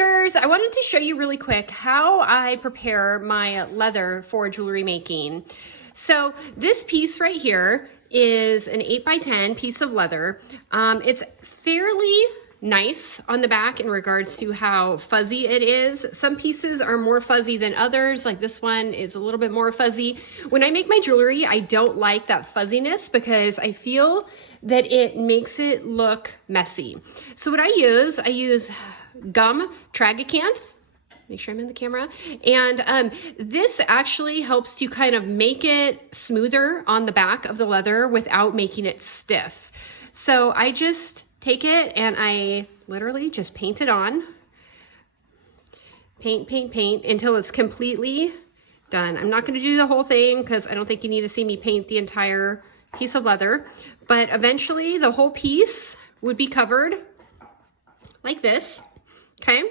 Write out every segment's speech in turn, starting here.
makers, I wanted to show you really quick how I prepare my leather for jewelry making. So this piece right here is an 8x10 piece of leather. It's fairly nice on the back in regards to how fuzzy it is. Some pieces are more fuzzy than others, like this one is a little bit more fuzzy. When I make my jewelry, I don't like that fuzziness because I feel that it makes it look messy. So what I use gum tragacanth. Make sure I'm in the camera. And this actually helps to kind of make it smoother on the back of the leather without making it stiff. So I just take it and I literally just paint it on. Paint until it's completely done. I'm not going to do the whole thing because I don't think you need to see me paint the entire piece of leather, but eventually the whole piece would be covered like this, okay?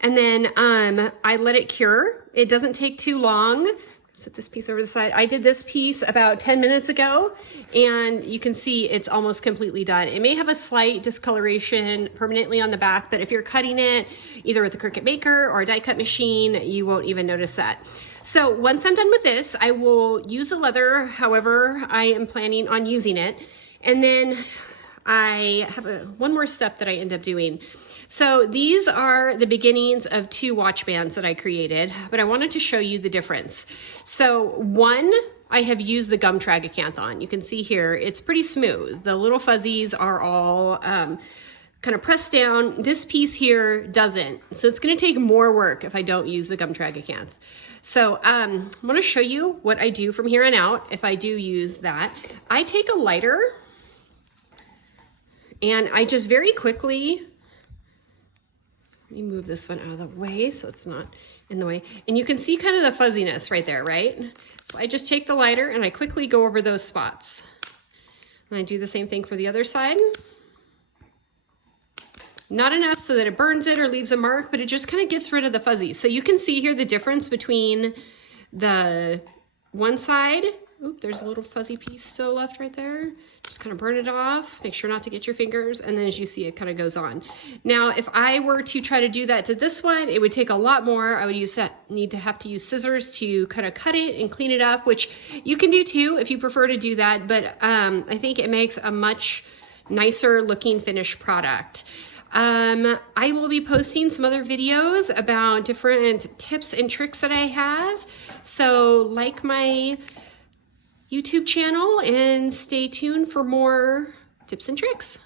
And then I let it cure. It doesn't take too long. Set this piece over the side. I did this piece about 10 minutes ago, and you can see it's almost completely done. It may have a slight discoloration permanently on the back, but if you're cutting it either with a Cricut Maker or a die cut machine, you won't even notice that. So once I'm done with this, I will use the leather however I am planning on using it. And then I have one more step that I end up doing. So these are the beginnings of 2 watch bands that I created, but I wanted to show you the difference. So one, I have used the gum tragacanth on. You can see here, it's pretty smooth. The little fuzzies are all kind of pressed down. This piece here doesn't. So it's gonna take more work if I don't use the gum tragacanth. So I'm gonna show you what I do from here on out if I do use that. I take a lighter and I just very quickly, let me move this one out of the way so it's not in the way. And you can see kind of the fuzziness right there, right? So I just take the lighter and I quickly go over those spots. And I do the same thing for the other side. Not enough so that it burns it or leaves a mark, but it just kind of gets rid of the fuzzies. So you can see here the difference between the one side. Oop, there's a little fuzzy piece still left right there. Just kind of burn it off. Make sure not to get your fingers. And then as you see, it kind of goes on. Now, if I were to try to do that to this one, it would take a lot more. I would have to use scissors to kind of cut it and clean it up, which you can do too if you prefer to do that. But I think it makes a much nicer looking finished product. I will be posting some other videos about different tips and tricks that I have. So like my YouTube channel and stay tuned for more tips and tricks.